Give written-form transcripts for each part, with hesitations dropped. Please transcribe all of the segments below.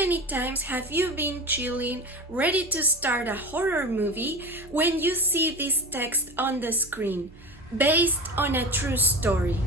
many times have you been chilling, ready to start a horror movie when you see this text on the screen, based on a true story?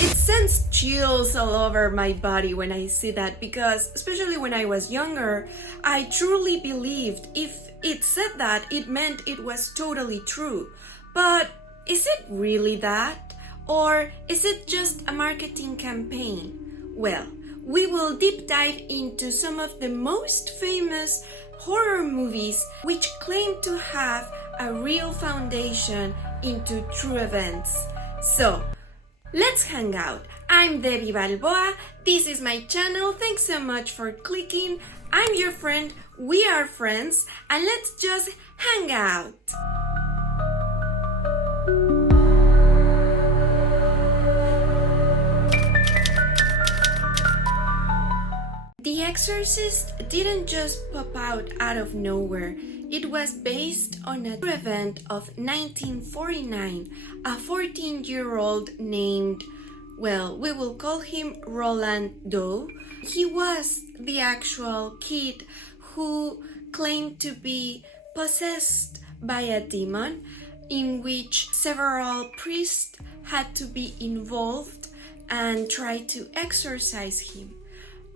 It sends chills all over my body when I see that, because especially when I was younger, I truly believed if it said that, it meant it was totally true. But is it really that? Or is it just a marketing campaign? Well, we will deep dive into some of the most famous horror movies which claim to have a real foundation into true events. So, let's hang out. I'm Debbie Balboa, this is my channel, thanks so much for clicking. I'm your friend, we are friends, and let's just hang out. The Exorcist didn't just pop out of nowhere. It was based on a true event of 1949. A 14-year-old named, well, we will call him Roland Doe. He was the actual kid who claimed to be possessed by a demon, in which several priests had to be involved and try to exorcise him.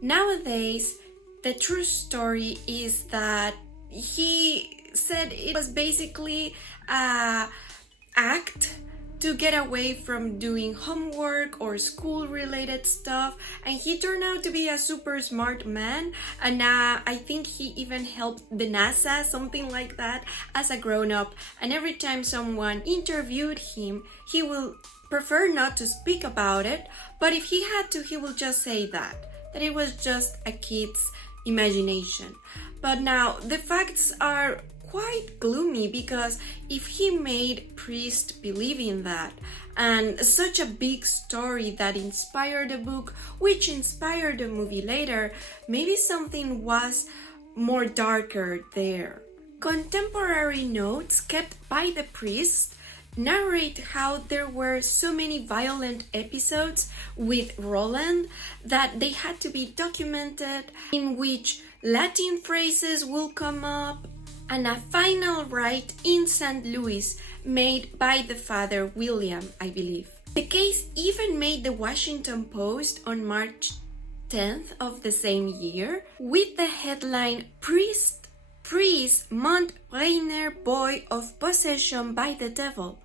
Nowadays, the true story is that he said it was basically an act to get away from doing homework or school-related stuff, and he turned out to be a super smart man, and I think he even helped the NASA, something like that, as a grown-up. And every time someone interviewed him, he will prefer not to speak about it, but if he had to, he will just say that it was just a kid's imagination. But now the facts are quite gloomy, because if he made priests believe in that, and such a big story that inspired the book, which inspired the movie later, maybe something was more darker there. Contemporary notes kept by the priest narrate how there were so many violent episodes with Roland that they had to be documented, in which Latin phrases will come up, and a final rite in St. Louis made by the father William, I believe. The case even made the Washington Post on March 10th of the same year with the headline, Priest Mont Rainier Boy of Possession by the Devil.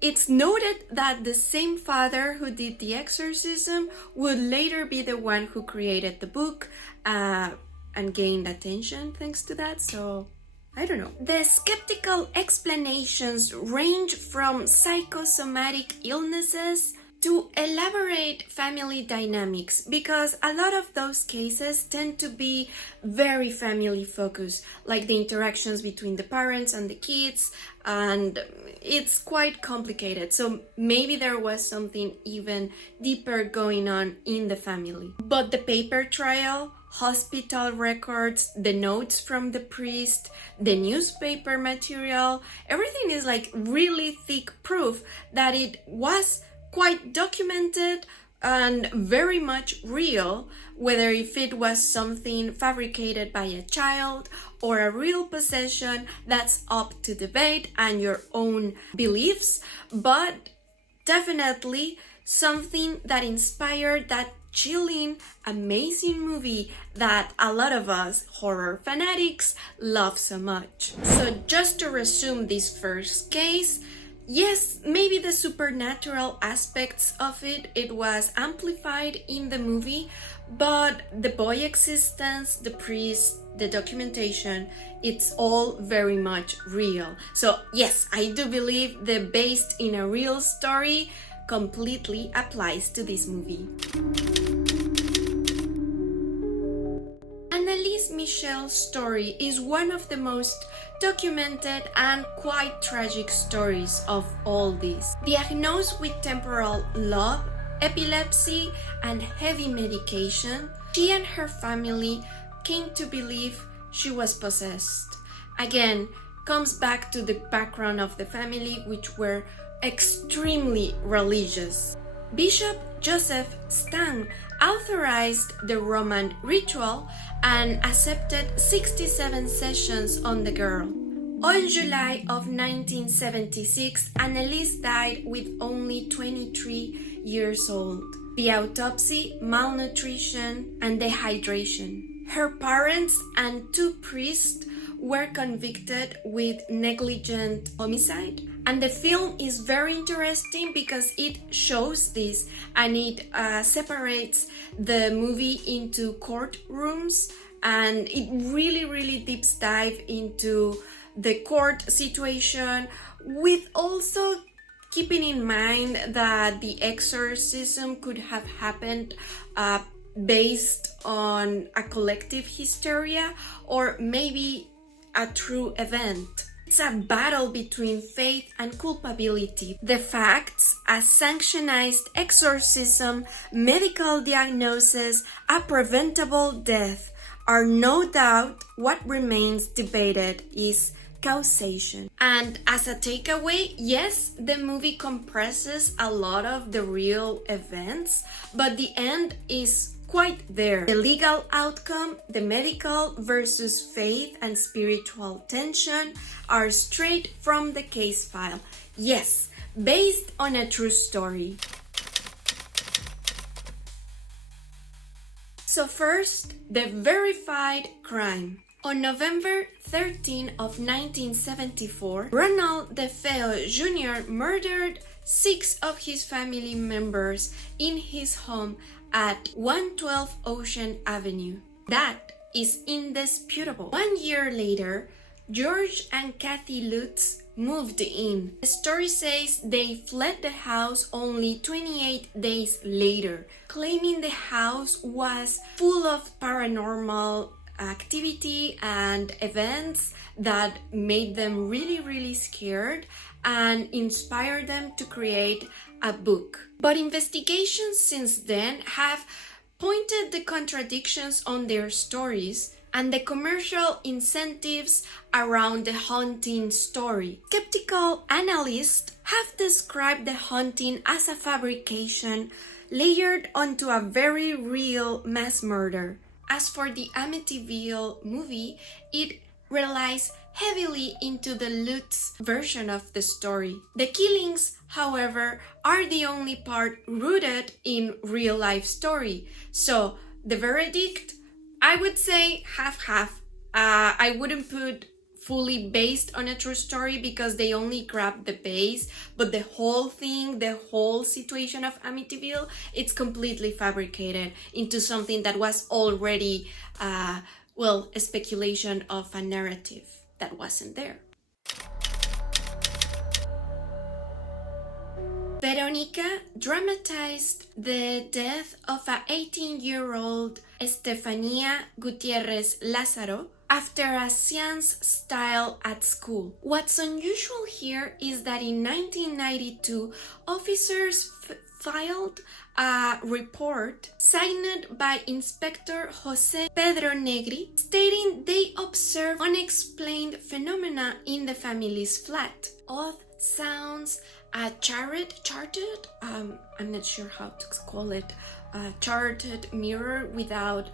It's noted that the same father who did the exorcism would later be the one who created the book and gained attention thanks to that, so I don't know. The skeptical explanations range from psychosomatic illnesses to elaborate family dynamics, because a lot of those cases tend to be very family focused, like the interactions between the parents and the kids, and it's quite complicated. So maybe there was something even deeper going on in the family. But the paper trail, hospital records, the notes from the priest, the newspaper material, everything is like really thick proof that it was quite documented and very much real. Whether if it was something fabricated by a child or a real possession, that's up to debate and your own beliefs, but definitely something that inspired that chilling, amazing movie that a lot of us horror fanatics love so much. So just to resume this first case, yes, maybe the supernatural aspects of it was amplified in the movie, but the boy existence, the priest, the documentation, it's all very much real. So yes, I do believe the based in a real story completely applies to this movie. Anneliese Michel's story is one of the most documented and quite tragic stories of all these. Diagnosed with temporal lobe, epilepsy, and heavy medication, she and her family came to believe she was possessed. Again, comes back to the background of the family, which were extremely religious. Bishop Joseph Stang, authorized the Roman ritual and accepted 67 sessions on the girl. On July of 1976, Anneliese died with only 23 years old. The autopsy, malnutrition, and dehydration. Her parents and 2 priests were convicted with negligent homicide. And the film is very interesting because it shows this and it separates the movie into courtrooms, and it really deep dive into the court situation, with also keeping in mind that the exorcism could have happened based on a collective hysteria or maybe a true event. It's a battle between faith and culpability. The facts, a sanctionized exorcism, medical diagnosis, a preventable death, are no doubt. What remains debated is causation. And as a takeaway, yes, the movie compresses a lot of the real events, but the end is quite there. The legal outcome, the medical versus faith and spiritual tension are straight from the case file. Yes, based on a true story. So first, the verified crime. On November 13 of 1974, Ronald DeFeo Jr. murdered 6 of his family members in his home at 112 Ocean Avenue. That is indisputable. 1 year later, George and Kathy Lutz moved in. The story says they fled the house only 28 days later, claiming the house was full of paranormal activity and events that made them really scared and inspired them to create a book. But investigations since then have pointed the contradictions on their stories and the commercial incentives around the haunting story. Skeptical analysts have described the haunting as a fabrication layered onto a very real mass murder. As for the Amityville movie, it relies heavily into the Lutz version of the story. The killings, however, are the only part rooted in real-life story. So the verdict, I would say half-half. I wouldn't put fully based on a true story because they only grab the base, but the whole thing, the whole situation of Amityville, it's completely fabricated into something that was already, a speculation of a narrative that wasn't there. Veronica dramatized the death of a 18-year-old Estefania Gutierrez Lázaro after a seance style at school. What's unusual here is that in 1992, officers filed a report signed by Inspector Jose Pedro Negri stating they observed unexplained phenomena in the family's flat. Odd sounds, a charted, I'm not sure how to call it, a charted mirror without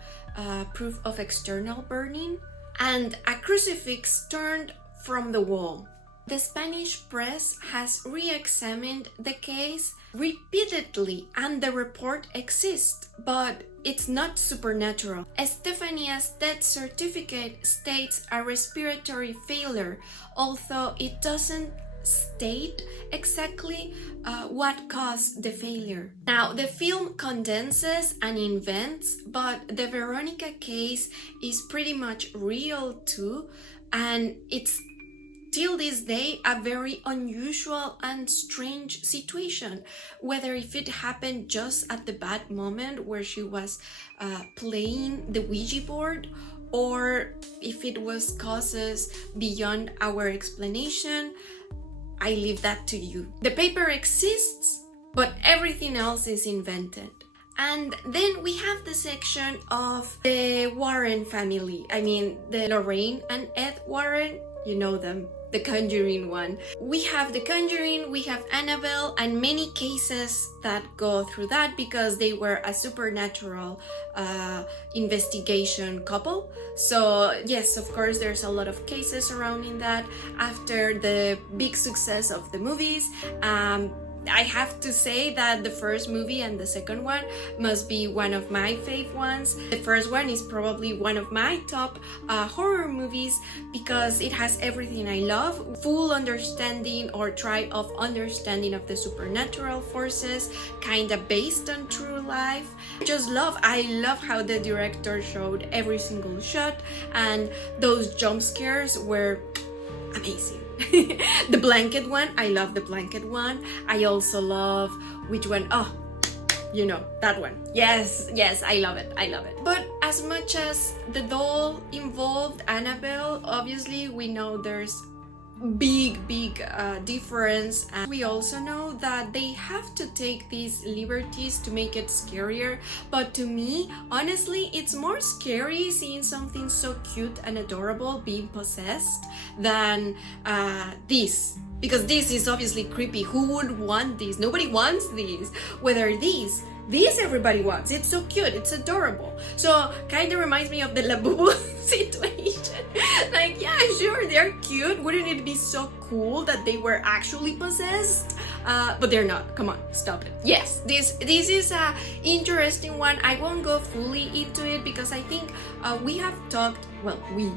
proof of external burning, and a crucifix turned from the wall. The Spanish press has re-examined the case repeatedly and the report exists, but it's not supernatural. Estefania's death certificate states a respiratory failure, although it doesn't state exactly what caused the failure. Now, the film condenses and invents, but the Veronica case is pretty much real too, and it's till this day a very unusual and strange situation, whether if it happened just at the bad moment where she was playing the Ouija board, or if it was causes beyond our explanation. I leave that to you. The paper exists, but everything else is invented. And then we have the section of the Warren family. I mean, the Lorraine and Ed Warren, you know them. the Conjuring one. We have the Conjuring, we have Annabelle, and many cases that go through that because they were a supernatural investigation couple. So yes, of course, there's a lot of cases surrounding that. After the big success of the movies, I have to say that the first movie and the second one must be one of my fave ones. The first one is probably one of my top horror movies because it has everything I love. Full understanding or try of understanding of the supernatural forces, kind of based on true life. I love how the director showed every single shot, and those jump scares were amazing. The blanket one, I love the blanket one. I also love, which one? Oh, you know, that one. Yes, I love it. But as much as the doll involved Annabelle, obviously we know there's big difference, and we also know that they have to take these liberties to make it scarier. But to me, honestly, it's more scary seeing something so cute and adorable being possessed than this, because this is obviously creepy. Who would want this? Nobody wants this. Whether these everybody wants. It's so cute, it's adorable. So kind of reminds me of the Labubu situation. Like, yeah, sure, they're cute. Wouldn't it be so cool that they were actually possessed? But they're not. Come on, stop it. Yes, this is a interesting one. I won't go fully into it because I think we have talked, well, we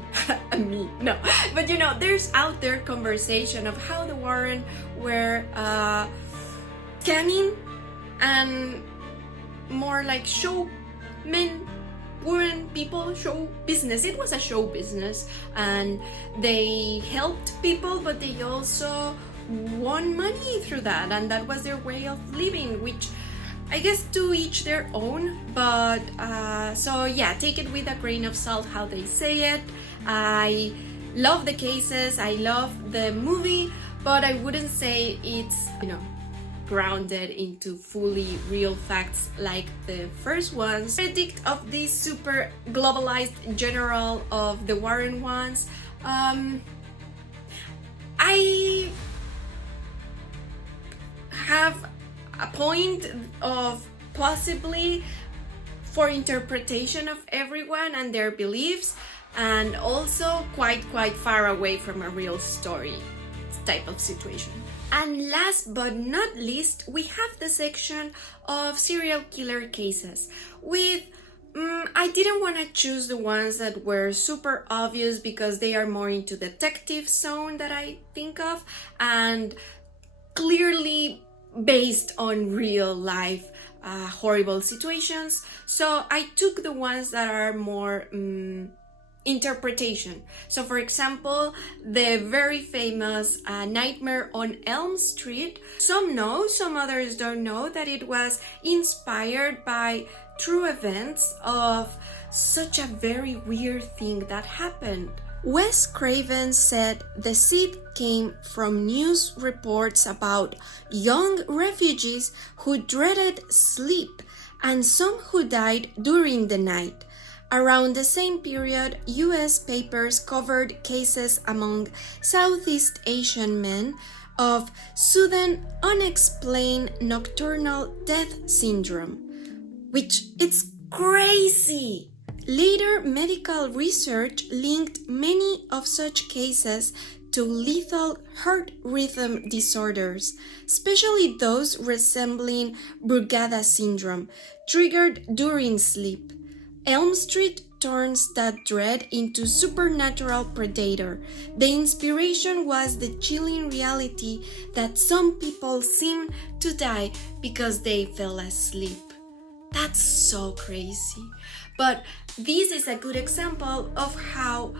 and me, no, but you know, there's out there conversation of how the Warren were scanning and more like show men, women, people, show business. It was a show business, and they helped people, but they also won money through that, and that was their way of living, which I guess to each their own. But so yeah, take it with a grain of salt how they say it. I love the cases, I love the movie, but I wouldn't say it's, you know, grounded into fully real facts like the first ones. Verdict of this super globalized general of the Warren ones. I have a point of possibly for interpretation of everyone and their beliefs, and also quite far away from a real story type of situation. And last but not least, we have the section of serial killer cases. With I didn't want to choose the ones that were super obvious because they are more into detective zone that I think of, and clearly based on real life horrible situations. So I took the ones that are more interpretation. So for example, the very famous Nightmare on Elm Street, some know, some others don't know, that it was inspired by true events of such a very weird thing that happened. Wes Craven said the seed came from news reports about young refugees who dreaded sleep and some who died during the night. Around the same period, US papers covered cases among Southeast Asian men of sudden unexplained nocturnal death syndrome, which it's crazy. Later medical research linked many of such cases to lethal heart rhythm disorders, especially those resembling Brugada syndrome, triggered during sleep. Elm Street turns that dread into supernatural predator. The inspiration was the chilling reality that some people seem to die because they fell asleep. That's so crazy. But this is a good example of how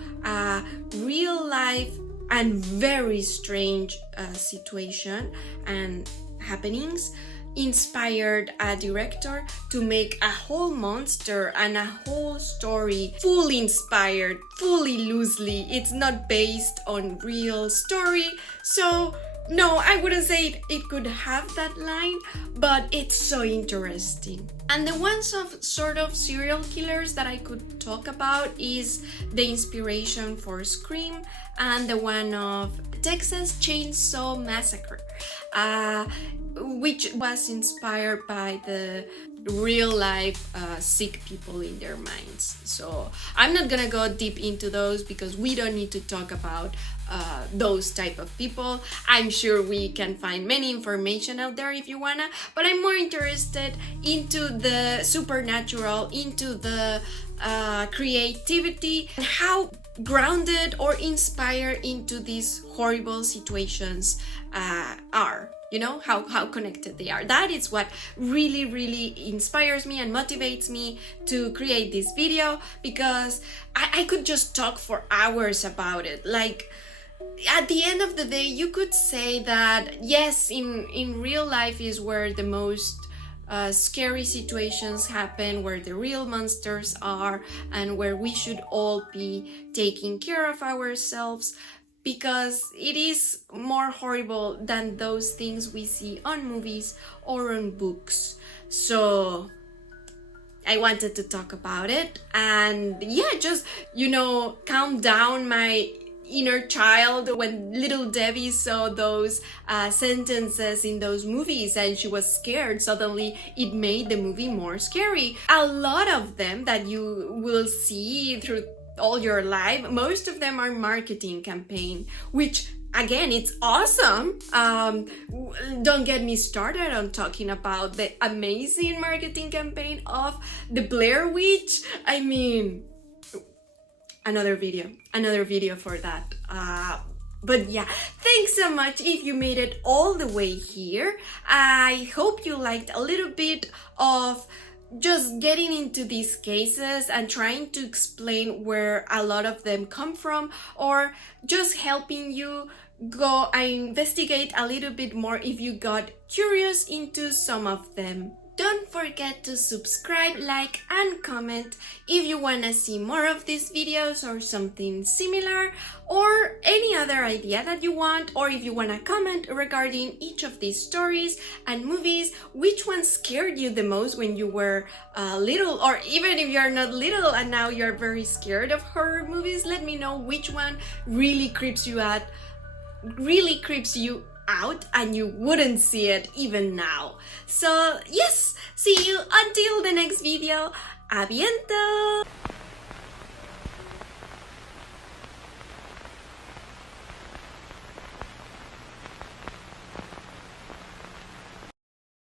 real life and very strange situation and happenings inspired a director to make a whole monster and a whole story fully inspired, fully loosely. It's not based on real story. So no, I wouldn't say it could have that line, but it's so interesting. And the ones of sort of serial killers that I could talk about is the inspiration for Scream and the one of Texas Chainsaw Massacre, which was inspired by the real life sick people in their minds. So I'm not gonna go deep into those because we don't need to talk about those type of people. I'm sure we can find many information out there if you wanna, but I'm more interested into the supernatural, into the creativity, and how grounded or inspired into these horrible situations are. You know, how connected they are. That is what really inspires me and motivates me to create this video, because I could just talk for hours about it. Like, at the end of the day, you could say that yes, in real life is where the most scary situations happen, where the real monsters are, and where we should all be taking care of ourselves, because it is more horrible than those things we see on movies or on books. So I wanted to talk about it, and yeah, just, you know, calm down my inner child when little Debbie saw those sentences in those movies and she was scared. Suddenly it made the movie more scary. A lot of them that you will see through all your life, most of them are marketing campaign, which again, it's awesome. Don't get me started on talking about the amazing marketing campaign of the Blair Witch. I mean, another video for that. But yeah, thanks so much if you made it all the way here. I hope you liked a little bit of just getting into these cases and trying to explain where a lot of them come from, or just helping you go and investigate a little bit more if you got curious into some of them. Don't forget to subscribe, like, and comment if you want to see more of these videos or something similar, or any other idea that you want, or if you want to comment regarding each of these stories and movies, which one scared you the most when you were little, or even if you're not little and now you're very scared of horror movies, let me know which one really creeps you out and you wouldn't see it even now. So yes, see you until the next video. Aviento!